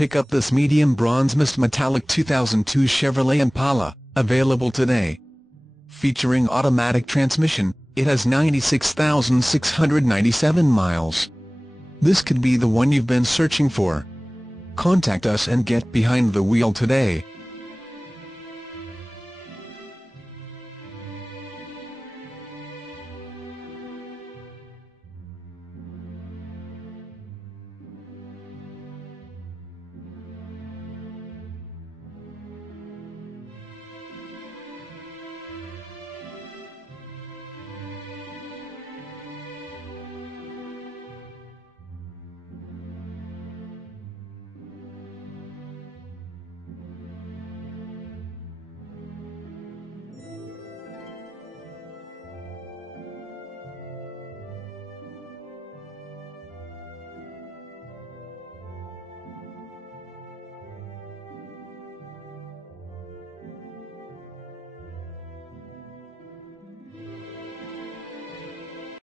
pick up this medium bronze mist metallic 2002 Chevrolet Impala, available today. Featuring automatic transmission, it has 96,697 miles. This could be the one you've been searching for. Contact us and get behind the wheel today.